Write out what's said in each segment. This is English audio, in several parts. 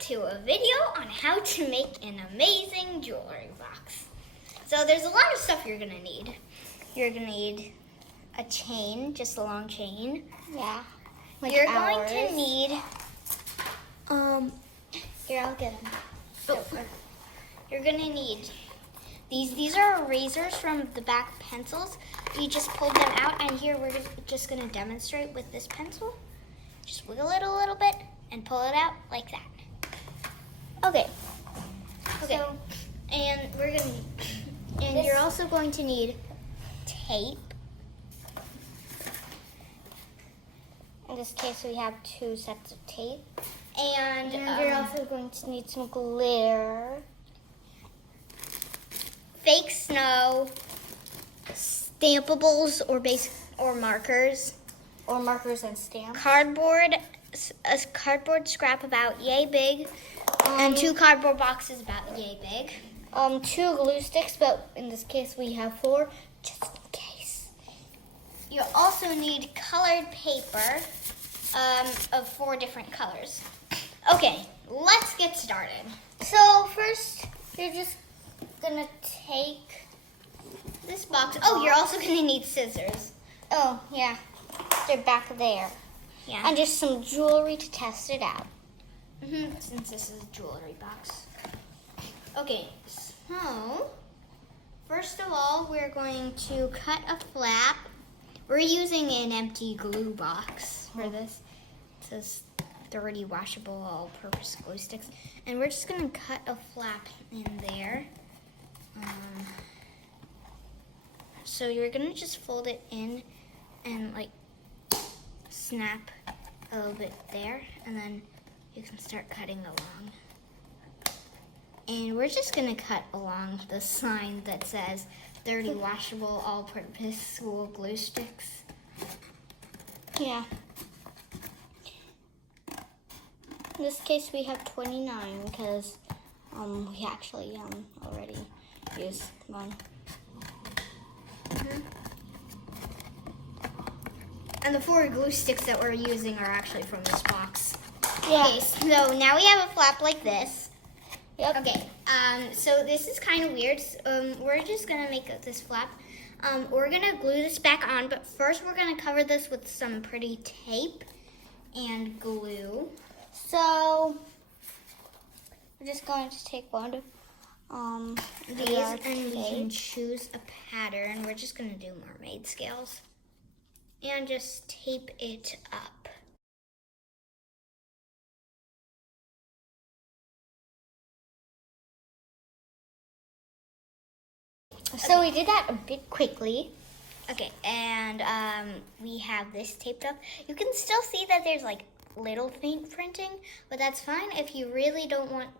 to a video on how to make an amazing jewelry box. So there's a lot of stuff you're gonna need. You're gonna need a chain, just a long chain. Yeah. You're going to need, Here, I'll get them. You're gonna need these are erasers from the back pencils. You just pulled them out, and here we're just gonna demonstrate with this pencil. Just wiggle it a little bit and pull it out like that. Okay. So, and we're gonna, and you're also going to need tape. In this case, we have 2 sets of tape. And you're also going to need some glitter. Fake snow, stampables or markers. Or markers and stamps. Cardboard, a cardboard scrap about yay big, and 2 cardboard boxes about yay big. 2 glue sticks, but in this case we have 4, just in case. You also need colored paper of 4 different colors. Okay, let's get started. So first, you're just gonna take This box. Oh, you're also gonna need scissors. Oh, yeah. They're back there. Yeah. And just some jewelry to test it out. Since this is a jewelry box. Okay, so first of all, we're going to cut a flap. We're using an empty glue box for this. It says 30 washable all-purpose glue sticks. And we're just gonna cut a flap in there. So you're gonna just fold it in and like snap a little bit there, and then you can start cutting along. And we're just gonna cut along the sign that says 30 washable all-purpose school glue sticks. Yeah. In this case, we have 29 because we actually already used one. And the 4 glue sticks that we're using are actually from this box. Yeah. Okay, so now we have a flap like this. Yep. Okay, so this is kind of weird. We're just gonna make this flap. We're gonna glue this back on, but first we're gonna cover this with some pretty tape and glue. So we're just going to take one of These, and we can choose a pattern. We're just gonna do mermaid scales. And just tape it up. So we did that a bit quickly. Okay, and we have this taped up. You can still see that there's like little faint printing, but that's fine if you really don't want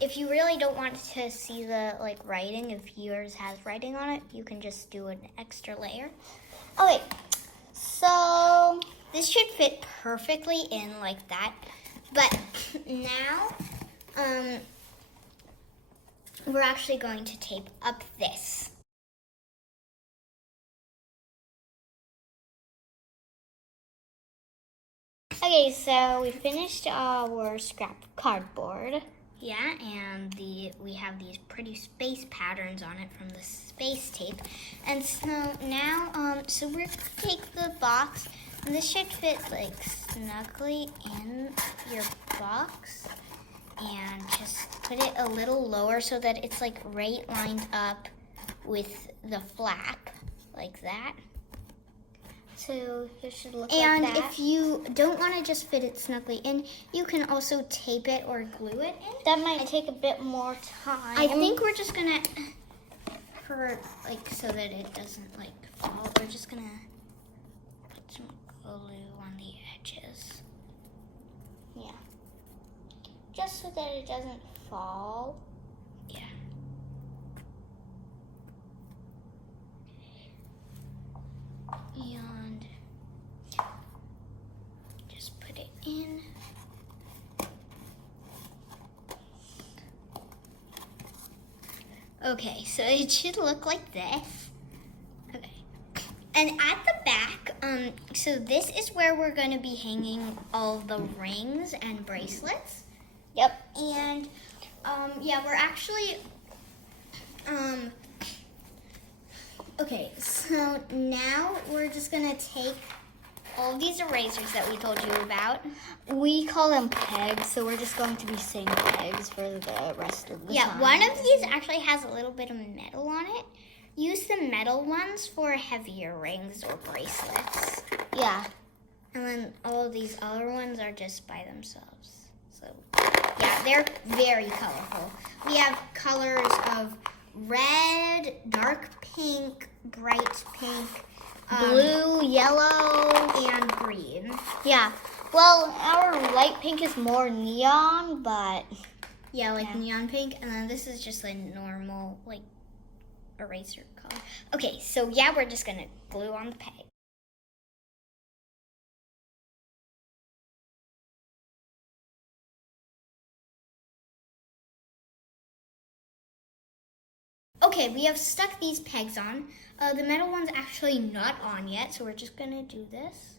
if you really don't want to see the like writing. If yours has writing on it, you can just do an extra layer. Okay, so This should fit perfectly in like that, but now we're actually going to tape up this. okay, so we finished our scrap cardboard. Yeah, and we have these pretty space patterns on it from the space tape. And so now, so we're gonna take the box, and this should fit like snugly in your box. And just put it a little lower so that it's like right lined up with the flap, like that. So it should look And like that. if you don't want to just fit it snugly in, you can also tape it or glue it in. That might take a bit more time. I think we're just gonna, for like so that it doesn't like fall, we're just gonna put some glue on the edges. Yeah. Just so that it doesn't fall. Yeah. And just put it in. Okay, so it should look like this. Okay. And at the back, so this is where we're going to be hanging all the rings and bracelets. Yep. And yeah, we're actually okay, so now we're just gonna take all these erasers that we told you about. We call them pegs, so we're just going to be saying pegs for the rest of the time. One of these actually has a little bit of metal on it. Use the metal ones for heavier rings or bracelets. Yeah. And then all of these other ones are just by themselves. So yeah, they're very colorful. We have colors of red, dark pink, bright pink, Blue, yellow, and green. Yeah. Well, our light pink is more neon, but Yeah, like neon pink. And then this is just a normal, like, eraser color. Okay, so yeah, we're just gonna glue on the peg. Okay, we have stuck these pegs on. The metal one's actually not on yet, so we're just gonna do this.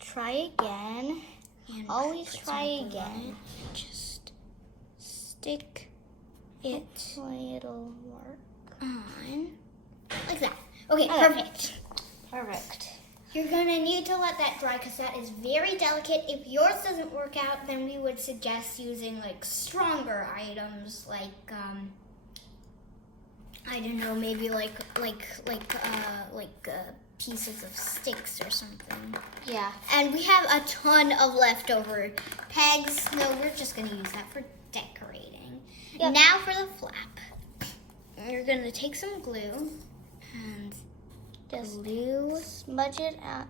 try again. And Always put try some glue on again. it. Just stick it Hopefully it'll work. on like that. Okay, Okay. perfect. Perfect. You're gonna need to let that dry because that is very delicate. If yours doesn't work out, then we would suggest using like stronger items, like I don't know, maybe like pieces of sticks or something. Yeah. And we have a ton of leftover pegs, so we're just gonna use that for decorating. Yep. Now for the flap. You're gonna take some glue and Just glue smudge it out.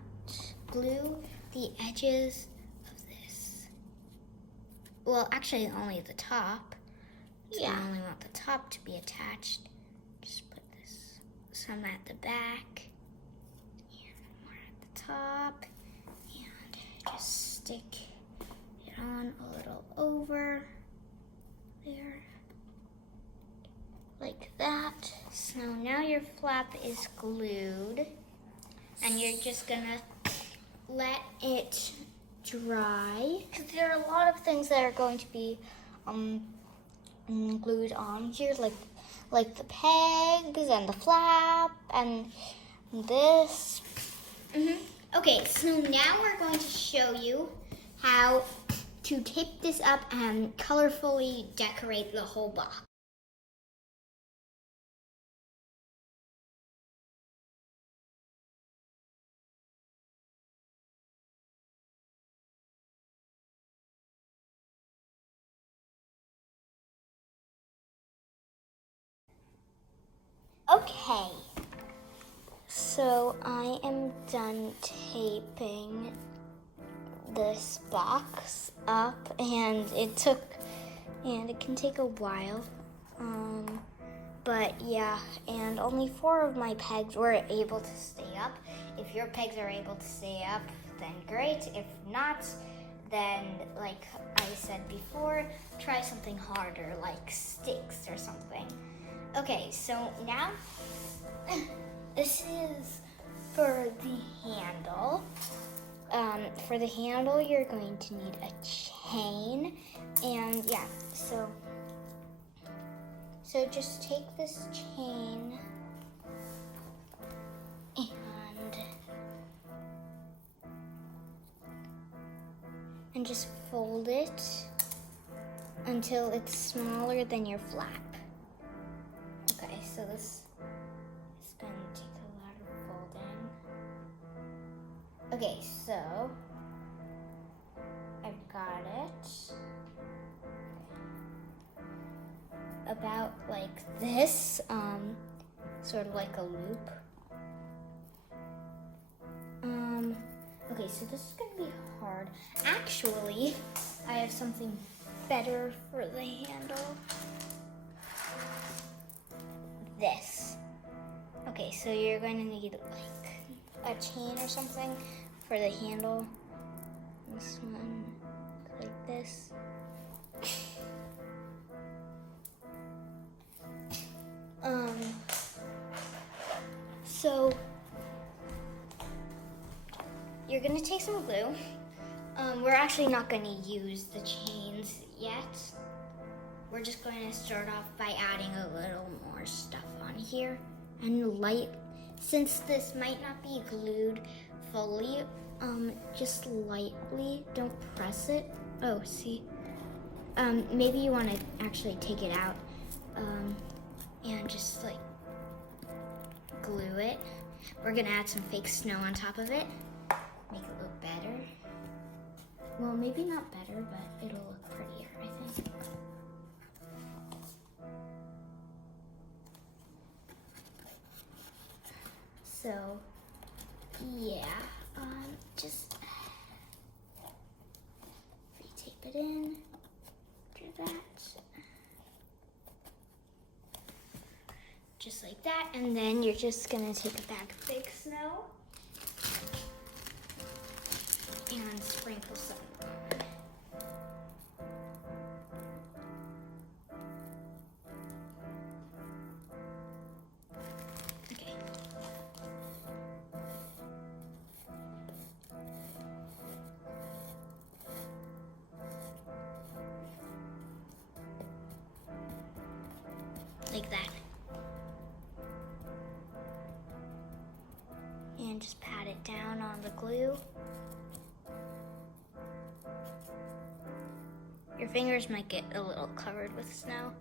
glue the edges of this. Well, actually only the top. So Yeah. I only want the top to be attached. Just put this some at the back and more at the top. And just stick it on a little over there. Like that. So now your flap is glued. And you're just gonna let it dry. Because there are a lot of things that are going to be glued on here, like the pegs and the flap and this. Okay, so now we're going to show you how to tape this up and colorfully decorate the whole box. Okay. So I am done taping this box up, and it can take a while. But yeah, and only 4 of my pegs were able to stay up. If your pegs are able to stay up, then great. If not, then like I said before, try something harder like sticks or something. Okay, so now this is for the handle. For the handle, you're going to need a chain, and yeah, so just take this chain and just fold it until it's smaller than your flap. Okay, so this is going to take a lot of folding. Okay, so I've got it about like this, sort of like a loop. Okay, so this is gonna be hard. Actually, I have something better for the handle. This. Okay, so you're going to need like a chain or something for the handle. This one, like this. So you're gonna take some glue. We're actually not gonna use the chains yet. We're just going to start off by adding a little more stuff on here. And since this might not be glued fully, just lightly, don't press it. Oh, see, maybe you want to actually take it out, and just like glue it. We're gonna add some fake snow on top of it, make it look better. Well, maybe not better, but it'll look prettier, I think. So, yeah, just re-tape it in, do that, just like that, and then you're just gonna take a bag of fake snow and sprinkle some on. Okay. Like that. And just pat it down on the glue. Your fingers might get a little covered with snow.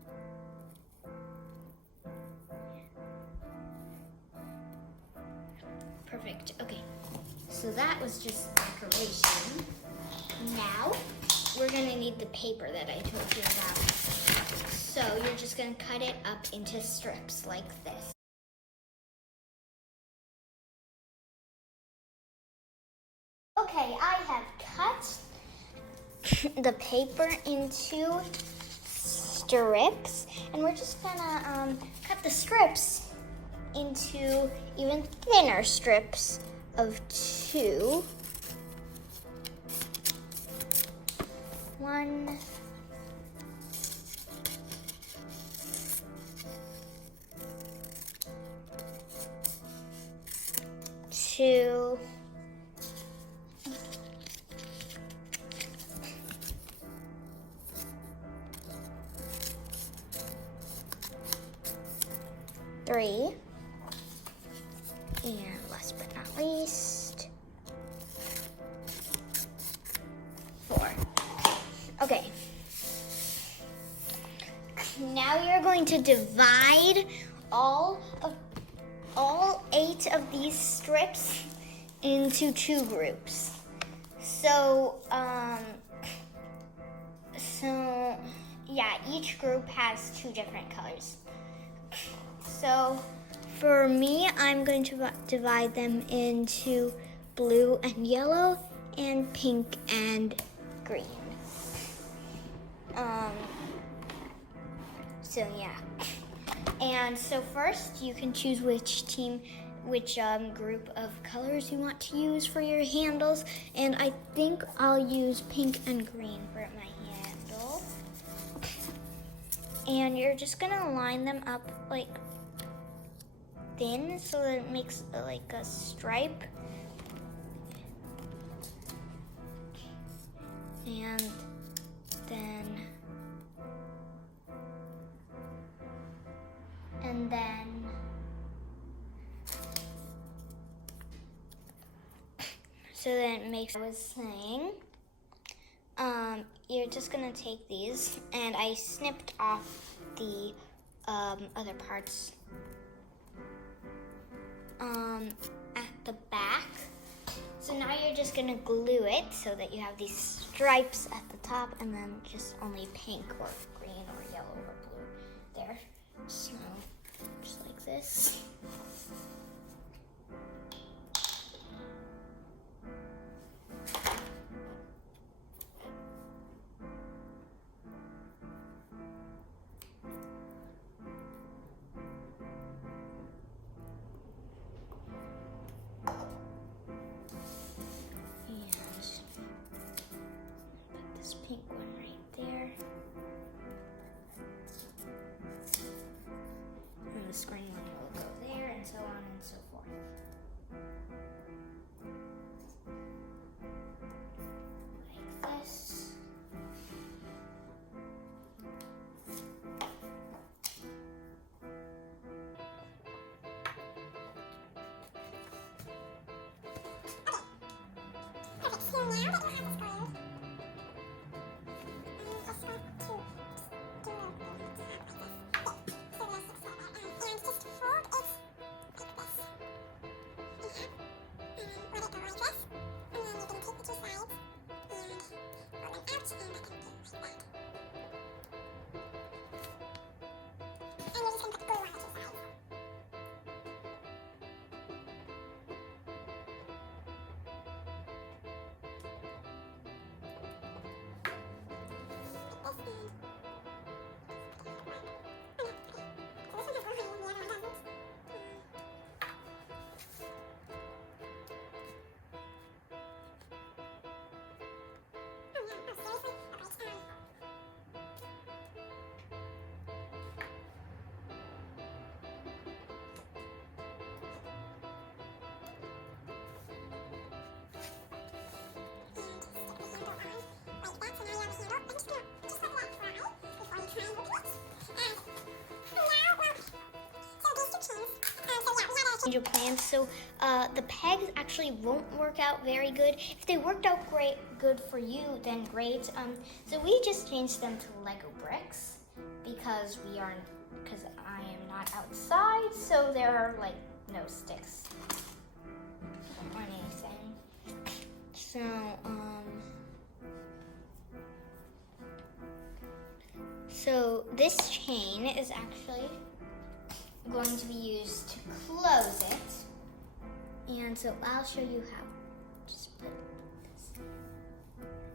Perfect, okay. So that was just decoration. Now, we're gonna need the paper that I told you about. So you're just gonna cut it up into strips like this. Okay, I have cut the paper into strips, and we're just gonna cut the strips into even thinner strips of 2. 1, 2, 3, and last but not least, 4. Okay. Now you're going to divide all 8 of these strips into 2 groups. So yeah, each group has 2 different colors. So for me, I'm going to divide them into blue and yellow and pink and green. So yeah. And so first you can choose which group of colors you want to use for your handles. And I think I'll use pink and green for my handle. And you're just gonna line them up like thin so that it makes like a stripe. And then so then it makes, I was saying, you're just gonna take these, and I snipped off the other parts at the back. So now you're just gonna glue it so that you have these stripes at the top, and then just only pink or green or yellow or blue there. So just like this. Pink one right there. And the green one will go there, and so on and and so forth. Like this. Your plans. So the pegs actually won't work out very good. If they worked out good for you, then great. So we just changed them to Lego bricks because I am not outside, so there are like no sticks or anything. So this chain is actually going to be used to close it, and so I'll show you how. Just put this in,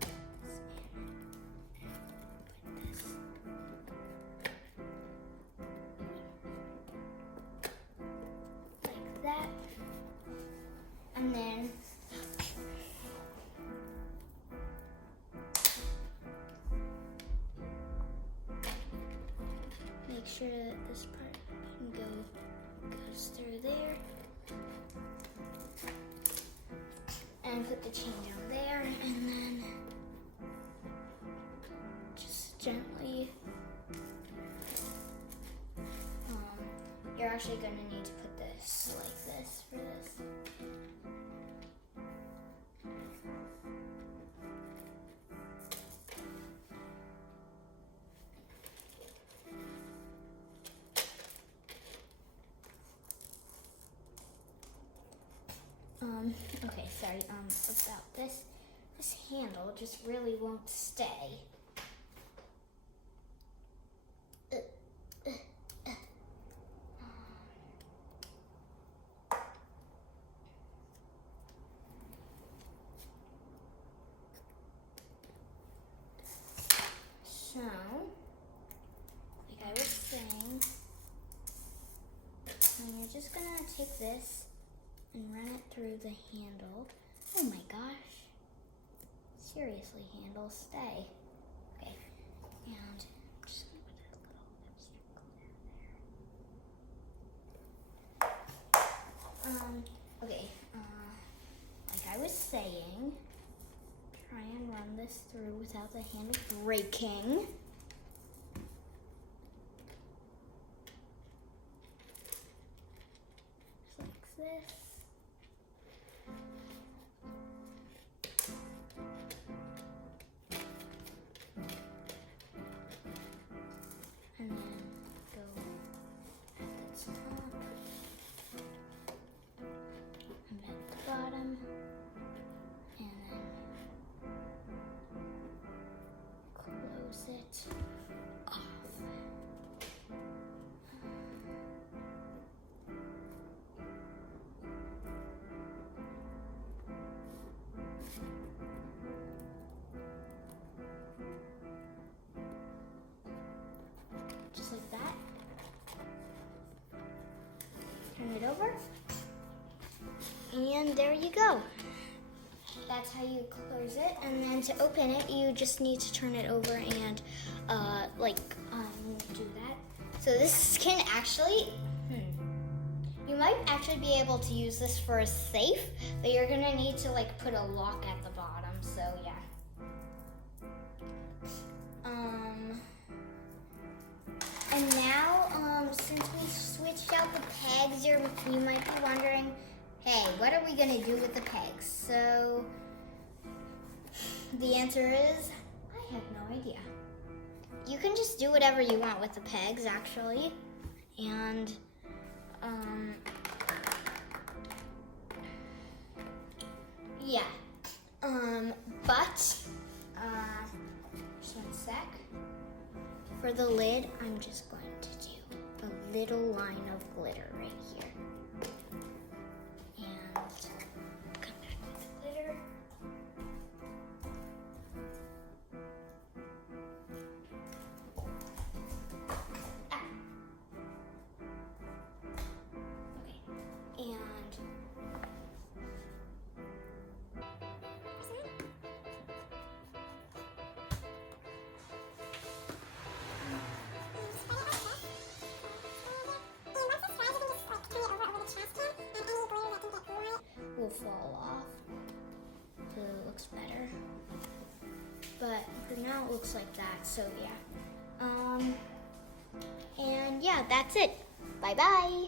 put this like that, and then make sure that this part goes through there, and put the chain down there, and then just gently. You're actually going to need to put this like this for this. Okay, sorry, about this. This handle just really won't stay. So, like I was saying, you're just gonna take this and run it through the handle. Oh my gosh. Seriously, handle, stay. Okay, and I'm just gonna put a little extra glue there. Okay, like I was saying, try and run this through without the handle breaking. Just like this. And then go at the top and at the bottom, and then close it off. Just like that. Turn it over. And there you go. That's how you close it. And then to open it, you just need to turn it over and do that. So this can actually, you You might actually be able to use this for a safe, but you're gonna need to like put a lock at the bottom, so yeah. And now, since we switched out the pegs, you might be wondering, hey, what are we gonna do with the pegs? So, the answer is, I have no idea. You can just do whatever you want with the pegs, actually. And, yeah. But, just one sec. For the lid, I'm just going to do a little line of glitter right here. And come back with the glitter. Ah. Okay. And will fall off so it looks better. But for now it looks like that, so yeah. And yeah, that's it. Bye bye.